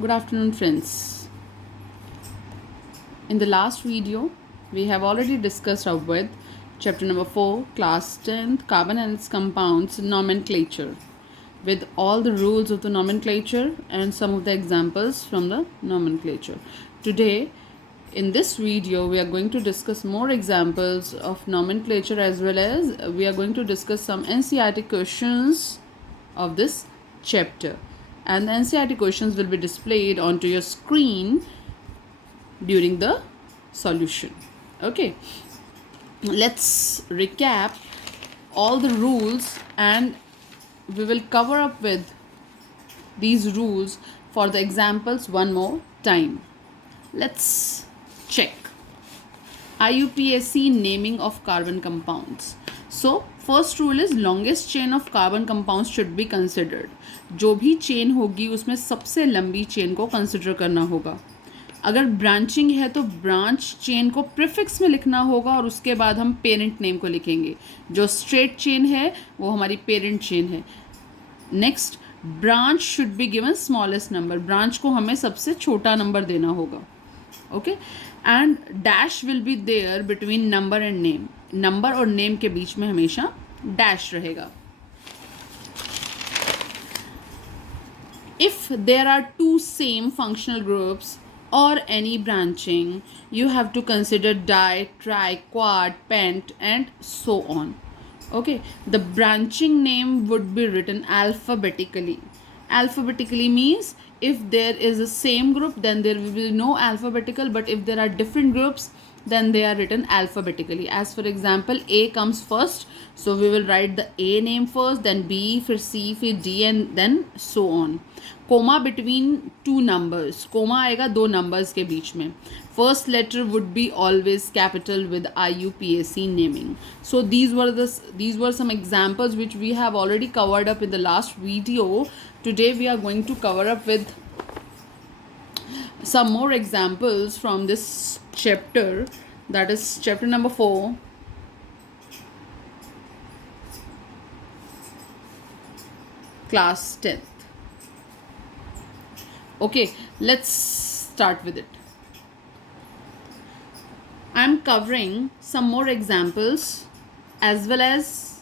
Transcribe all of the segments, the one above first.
Good afternoon, friends. In the last video, we have already discussed up with chapter number 4, class 10th, carbon and its compounds nomenclature, with all the rules of the nomenclature and some of the examples from the nomenclature. Today, in this video, we are going to discuss more examples of nomenclature, as well as we are going to discuss some NCERT questions of this chapter. And the NCERT questions will be displayed onto your screen during the solution. Okay, let's recap all the rules and we will cover up with these rules for the examples one more time. Let's check. IUPAC naming of carbon compounds. So first rule is longest chain of carbon compounds should be considered. जो भी chain होगी उसमें सबसे लंबी chain को consider करना होगा. अगर ब्रांचिंग है तो ब्रांच चेन को प्रीफिक्स में लिखना होगा और उसके बाद हम पेरेंट नेम को लिखेंगे. जो स्ट्रेट चेन है वो हमारी पेरेंट चेन है. Next, branch should be given smallest number. Branch को हमें सबसे छोटा नंबर देना होगा. Okay, and dash will be there between number and name. Number और नेम के बीच में हमेशा डैश रहेगा. If there are two same functional groups or any branching, you have to consider di, tri, quad, pent and so on. Okay, the branching name would be written alphabetically. Alphabetically means if there is a same group, then there will be no alphabetical, but if there are different groups, then they are written alphabetically. As for example, A comes first, so we will write the A name first, then B, फिर C, फिर D and then so on. Comma between two numbers. Comma आएगा दो numbers के बीच में. First letter would be always capital with IUPAC naming. So these were some examples which we have already covered up in the last video. Today we are going to cover up with some more examples from this chapter, that is chapter number 4, class 10th. Okay, let's start with it. I'm covering some more examples as well as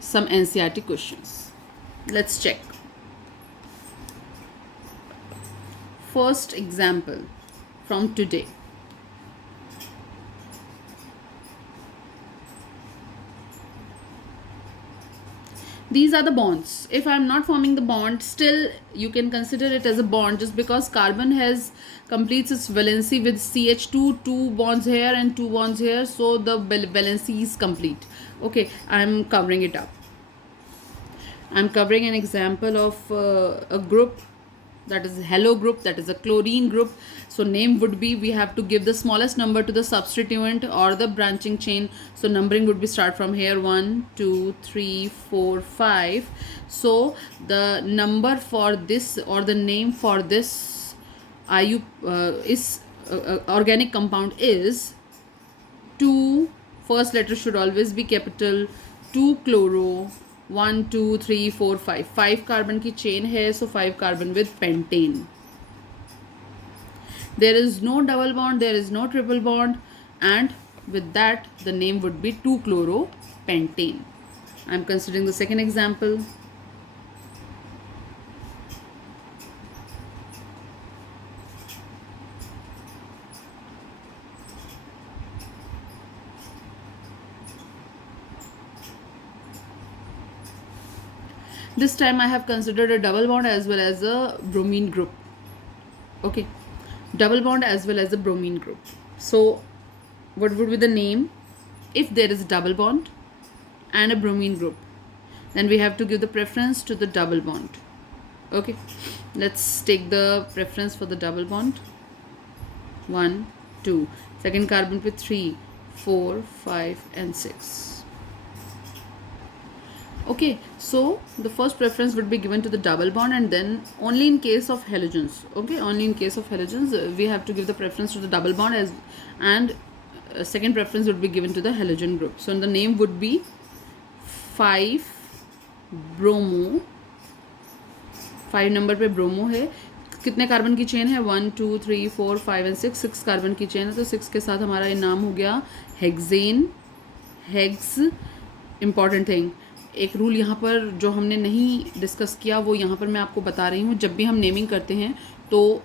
some NCERT questions. Let's check. First example from today. These are the bonds. If I am not forming the bond, still you can consider it as a bond, just because carbon has completes its valency with CH2, two bonds here and two bonds here, so the valency is complete. Okay, I am covering it up. I am covering an example of a group, that is halo group, that is a chlorine group. So name would be, we have to give the smallest number to the substituent or the branching chain. So numbering would be start from here 1 2 3 4 5. So the number for this or the name for this organic compound is 2. First letter should always be capital. 2 chloro, 1 2 3 4 5. 5 carbon की chain है, so 5 carbon with pentane. There is no double bond, there is no triple bond, and with that the name would be 2-chloropentane. I am considering the second example. This time I have considered a double bond as well as a bromine group. Okay, double bond as well as a bromine group. So what would be the name? If there is a double bond and a bromine group, then we have to give the preference to the double bond. Okay, let's take the preference for the double bond. 1 2, second carbon with 3 4 5 and 6. Okay, so the first preference would be given to the double bond, and then only in case of halogens. Okay, only in case of halogens we have to give the preference to the double bond, as and second preference would be given to the halogen group. So the name would be 5 bromo, 5 number पे bromo है, कितने carbon की chain है, 1 2 3 4 5 and 6, 6 carbon की chain है, तो 6 के साथ हमारा ये नाम हो गया हेक्सेन, हेक्स। इम्पॉर्टेंट थिंग, एक रूल यहाँ पर जो हमने नहीं डिस्कस किया वो यहाँ पर मैं आपको बता रही हूँ। जब भी हम नेमिंग करते हैं तो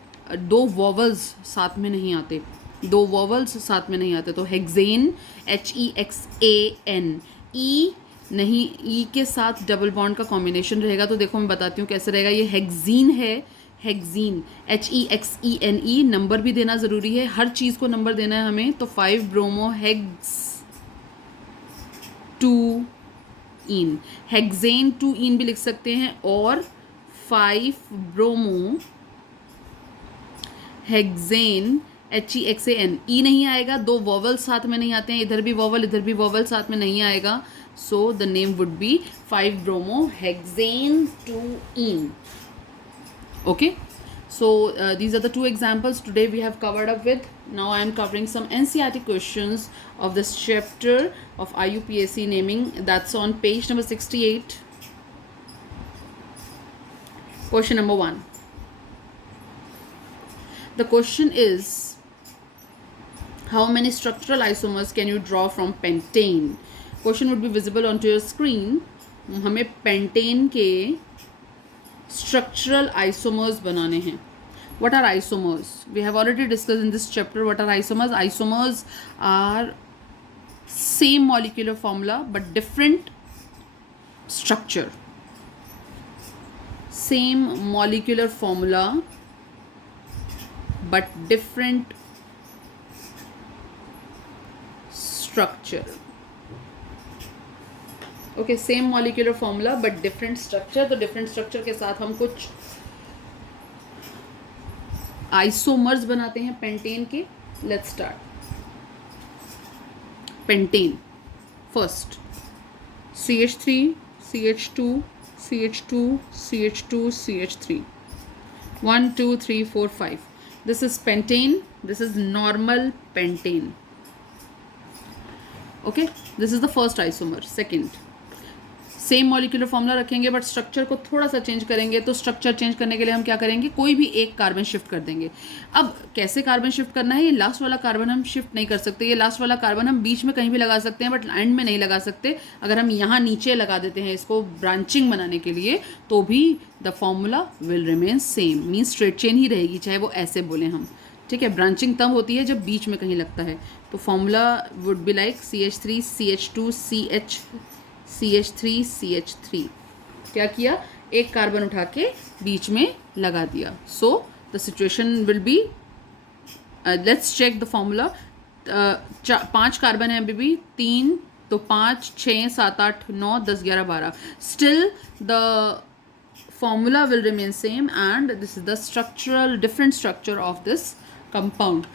दो वॉवल्स साथ में नहीं आते, दो वॉवल्स साथ में नहीं आते। तो हेक्सेन, HEXAN, ई नहीं, ई के साथ डबल बॉन्ड का कॉम्बिनेशन रहेगा। तो देखो मैं बताती हूँ कैसे रहेगा। ये हेक्सीन है, हेक्सीन, HEXENE। नंबर भी देना ज़रूरी है, हर चीज़ को नंबर देना है हमें। तो 5 ब्रोमो हेक्स 2 इन, हेक्सेन 2 इन भी लिख सकते हैं, और 5 ब्रोमो हेक्सेन, HEXAN। ई नहीं आएगा, दो वॉवल साथ में नहीं आते हैं, इधर भी वॉवल इधर भी वॉवल साथ में नहीं आएगा। सो the name would B 5 bromo hexane 2 in. Okay, so these are the two examples today we have covered up with. Now I am covering some NCERT questions of this chapter of IUPAC naming. That's on page number 68. Question number 1. The question is, how many structural isomers can you draw from pentane? Question would be visible onto your screen. हमें pentane के structural isomers बनाने हैं. What are isomers? We have already discussed in this chapter what are isomers. Isomers are same molecular formula but different structure. Same molecular formula but different structure. Okay, same molecular formula but different structure. तो different structure के साथ हम कुछ isomers बनाते हैं pentane के। Let's start. Pentane, first CH3 CH2 CH2 CH2 CH3, 1 2 3 4 5. This is pentane, this is normal pentane. Okay, this is the first isomer. Second, same molecular formula रखेंगे but structure को थोड़ा सा चेंज करेंगे। तो structure change करने के लिए हम क्या करेंगे, कोई भी एक कार्बन शिफ्ट कर देंगे। अब कैसे कार्बन शिफ्ट करना है, ये लास्ट वाला कार्बन हम शिफ्ट नहीं कर सकते। ये लास्ट वाला कार्बन हम बीच में कहीं भी लगा सकते हैं बट एंड में नहीं लगा सकते। अगर हम यहाँ नीचे लगा देते हैं इसको ब्रांचिंग बनाने के लिए तो भी the formula will remain same, means straight chain ही रहेगी, चाहे वो ऐसे बोलें हम। ठीक है, ब्रांचिंग तब होती है जब बीच में कहीं लगता है। तो formula would be like CH3 CH2 CH3 CH3। क्या किया, एक कार्बन उठा के बीच में लगा दिया। So the situation will be, let's check the formula. 5 carbon है अभी भी, 3 तो 5 6 7 8 9 10 11 12। Still the formula will remain same and this is the structural different structure of this compound.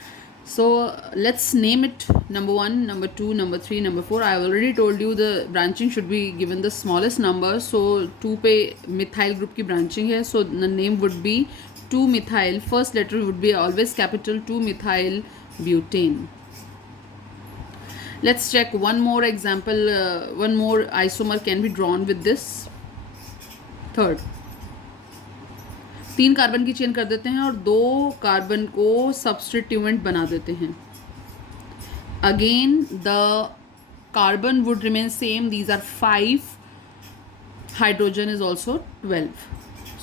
So let's name it number 1, number 2, number 3, number 4. I have already told you the branching should be given the smallest number. So 2 पे methyl group की branching है. So the name would be 2-methyl. First letter would be always capital 2-methyl butane. Let's check one more example. One more isomer can be drawn with this. Third, 3 carbon की chain कर देते हैं और 2 carbon को substituent बना देते हैं. Again the carbon would remain same. These are 5. Hydrogen is also 12.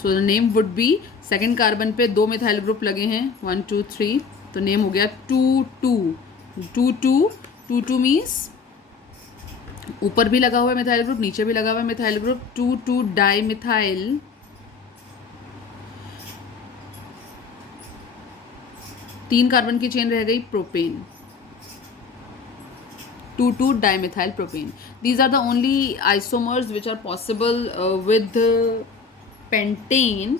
So the name would be, second carbon पे 2 मिथाइल ग्रुप लगे हैं 1 2 3, तो नेम हो गया 2 मीन्स ऊपर भी लगा हुआ है मिथाइल ग्रुप, नीचे भी लगा हुआ है मिथाइल ग्रुप. 2 dimethyl. तीन कार्बन की चेन रह गई propane. 2 dimethyl propane. These are the only isomers which are possible with pentane.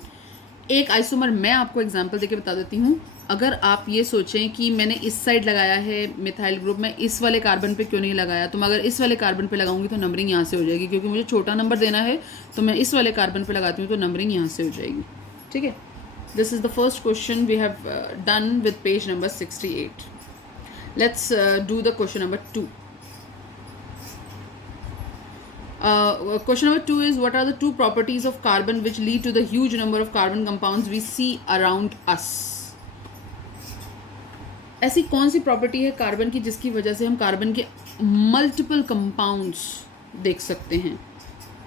एक आइसोमर मैं आपको एग्जांपल देके बता देती हूँ. अगर आप ये सोचें कि मैंने इस साइड लगाया है मिथाइल ग्रुप में, इस वाले कार्बन पे क्यों नहीं लगाया, तो मैं अगर इस वाले कार्बन पे लगाऊंगी तो नंबरिंग यहाँ से हो जाएगी, क्योंकि मुझे छोटा नंबर देना है तो मैं इस वाले कार्बन पे लगाती हूँ तो नंबरिंग यहाँ से हो जाएगी. ठीक है. This is the first question we have done with page number 68. Let's do the question number 2. Question number 2 is, what are the two properties of carbon which lead to the huge number of carbon compounds we see around us? ऐसी कौन सी property है carbon की जिसकी वजह से हम carbon के multiple compounds देख सकते हैं?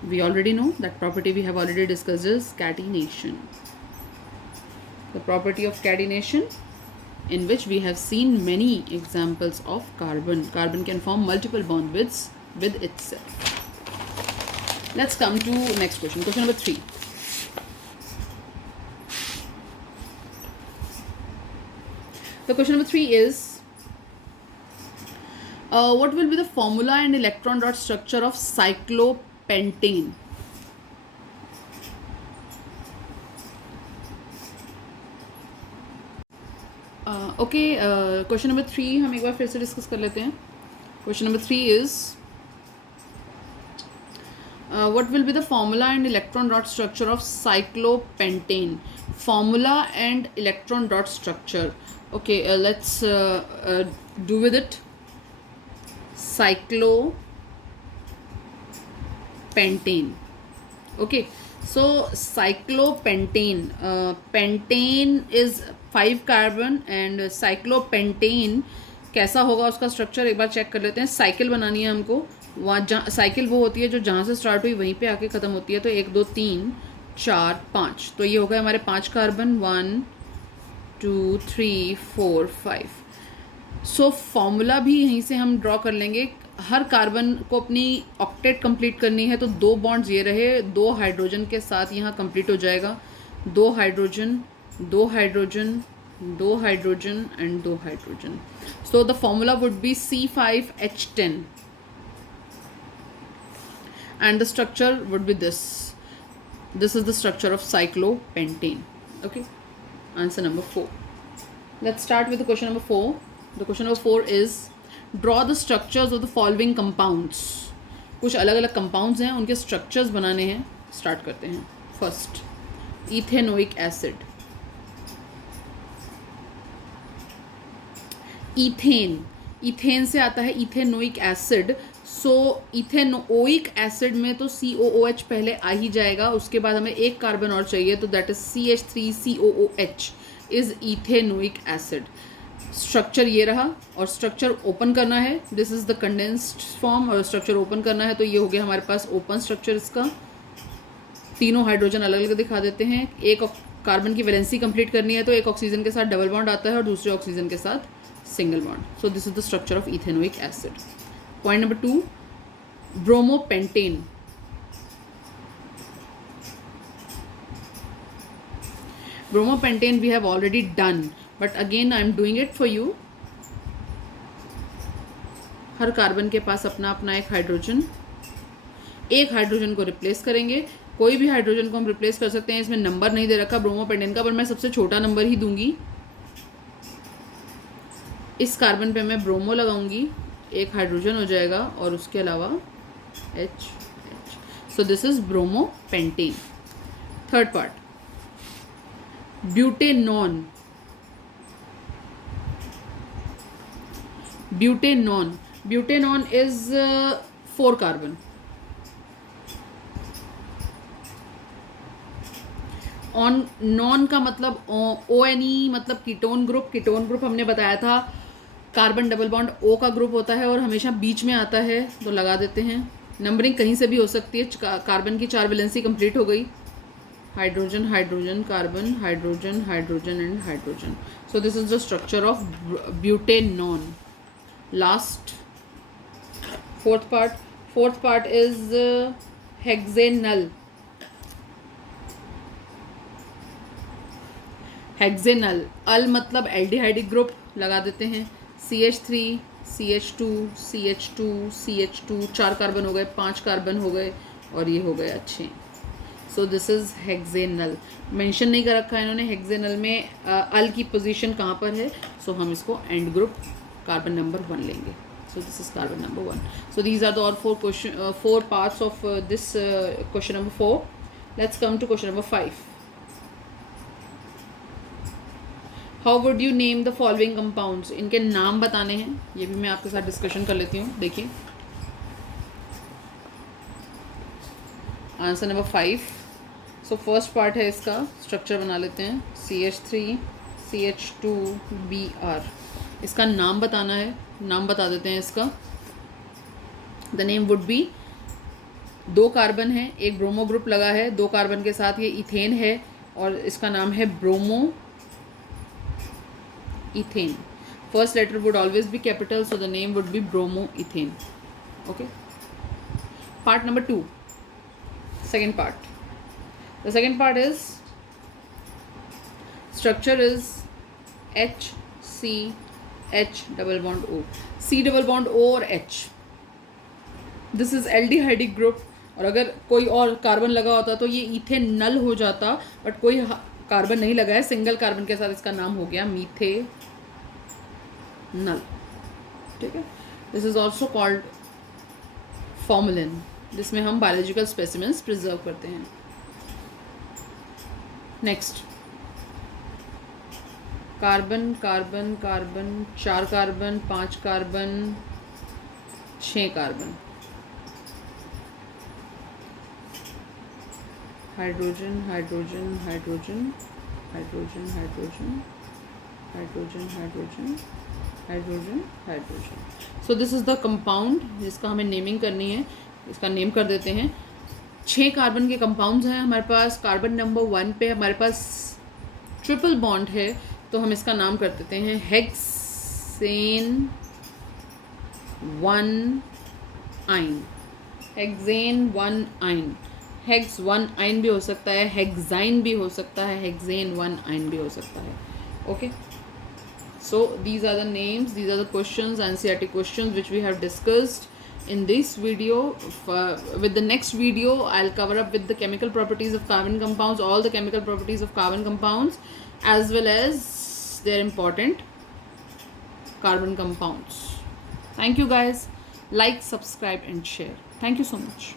We already know that property we have already discussed is catenation. The property of catenation, in which we have seen many examples of carbon. Carbon can form multiple bonds with itself. Let's come to next question. Question number 3. The question number 3 is, what will be the formula and electron dot structure of cyclopentane? Question number 3 हम एक बार फिर से discuss कर लेते हैं. Question number 3 is, what will be the formula and electron dot structure of cyclopentane? Formula and electron dot structure. Okay, let's do with it. Cyclopentane. Okay, so cyclopentane, pentane is 5 carbon and cyclopentane कैसा होगा उसका structure एक बार check कर लेते हैं. Cycle बनानी है हमको. वहाँ जहाँ साइकिल वो होती है जो जहाँ से स्टार्ट हुई वहीं पे आके ख़त्म होती है. तो 1 2 3 4 5, तो ये हो गए हमारे 5 कार्बन. 1 2 3 4 5. सो फॉर्मूला भी यहीं से हम ड्रॉ कर लेंगे. हर कार्बन को अपनी ऑक्टेट कंप्लीट करनी है तो 2 बॉन्ड्स ये रहे, 2 हाइड्रोजन के साथ यहाँ कंप्लीट हो जाएगा. 2 hydrogen 2 hydrogen 2 hydrogen and 2 hydrogen. So the formula would be C5H10 and the structure would be this. This is the structure of cyclopentane. Okay, answer number 4. Let's start with the question number 4. The question number 4 is, draw the structures of the following compounds. कुछ अलग अलग compounds हैं, उनके structures बनाने हैं. Start करते हैं. First, ethanoic acid. Ethane से आता है इथेनोइक एसिड. सो इथेनोइक एसिड में तो COOH पहले आ ही जाएगा. उसके बाद हमें एक कार्बन और चाहिए, तो that is CH3COOH is ethanoic acid. Structure ये रहा और स्ट्रक्चर ओपन करना है. This is the condensed form और स्ट्रक्चर ओपन करना है. तो ये हो गया हमारे पास ओपन स्ट्रक्चर इसका. तीनों हाइड्रोजन अलग अलग दिखा देते हैं. एक कार्बन की वैलेंसी कंप्लीट करनी है तो एक ऑक्सीजन के साथ डबल बॉन्ड आता है और दूसरे ऑक्सीजन के साथ single bond. So this is the structure of ethanoic acid. Point number 2, bromopentane. Bromopentane we have already done, but again I am doing it for you. Her carbon के पास अपना अपना एक हाइड्रोजन. एक हाइड्रोजन को replace करेंगे. कोई भी hydrogen को हम रिप्लेस कर सकते हैं. इसमें नंबर नहीं दे रखा ब्रोमोपेंटेन का, पर मैं सबसे छोटा नंबर ही दूंगी. इस कार्बन पे मैं ब्रोमो लगाऊंगी, एक हाइड्रोजन हो जाएगा और उसके अलावा H. So this is bromopentane. Third part, butanone. Butanone is 4 carbon. Non का मतलब ONE मतलब कीटोन ग्रुप. कीटोन ग्रुप हमने बताया था कार्बन डबल बॉन्ड O का ग्रुप होता है और हमेशा बीच में आता है, तो लगा देते हैं. नंबरिंग कहीं से भी हो सकती है. कार्बन की 4 वैलेंसी कंप्लीट हो गई. Hydrogen hydrogen carbon hydrogen hydrogen and hydrogen. So this is the structure of butanone. Last fourth part is hexanal. Al मतलब एल्डिहाइडिक ग्रुप, लगा देते हैं. CH3 CH2 CH2 CH2, 4 carbon हो गए, 5 कार्बन हो गए और ये हो गए अच्छे. So this is hexanal. Mention नहीं कर रखा है इन्होंने हेक्सेनल में अल की पोजीशन कहाँ पर है. सो हम इसको एंड ग्रुप कार्बन नंबर 1 लेंगे. So this is carbon number 1. So these are the all 4 parts of this question number 4. Let's come to question number 5. How would you name the following compounds. इनके नाम बताने हैं. ये भी मैं आपके साथ डिस्कशन कर लेती हूँ. देखिए, answer number 5. So first part है इसका, स्ट्रक्चर बना लेते हैं. CH3 CH2Br. इसका नाम बताना है, नाम बता देते हैं इसका. The name would B, 2 carbon है, एक ब्रोमो ग्रुप लगा है 2 कार्बन के साथ, ये इथेन है और इसका नाम है bromoethane. First letter would always be capital, so the name would be bromoethane. Okay. Part number 2, second part. The second part is, structure is HCH double bond O. C double bond O और H. This is aldehydic group. और अगर कोई और carbon लगा होता तो ये ethane नल हो जाता, बट कोई कार्बन नहीं लगा है, सिंगल कार्बन के साथ इसका नाम हो गया मीथे नल. ठीक है. दिस इज ऑल्सो कॉल्ड फॉर्मुलिन, जिसमें हम बायोलॉजिकल स्पेसिमेंस प्रिजर्व करते हैं. Next, carbon carbon carbon, 4 carbon, 5 carbon, 6 carbon. Hydrogen hydrogen hydrogen hydrogen hydrogen hydrogen hydrogen hydrogen hydrogen. So this is the compound जिसका हमें नेमिंग करनी है. इसका नेम कर देते हैं. 6 कार्बन के कंपाउंड्स हैं हमारे पास. कार्बन नंबर 1 पे हमारे पास ट्रिपल बॉन्ड है, तो हम इसका नाम कर देते हैं हेक्सेन 1 आइन. हेक्सेन 1 आइन. हेक्स 1 आइन भी हो सकता है, हेक्साइन भी हो सकता है, हेक्सेन 1 आइन भी हो सकता है. Okay. So these are the names, these are the questions, NCERT questions which we have discussed in this video. With the next video I'll cover up with the chemical properties of carbon compounds, all the chemical properties of carbon compounds, as well as their important carbon compounds. Thank you guys. Like, subscribe and share. Thank you so much.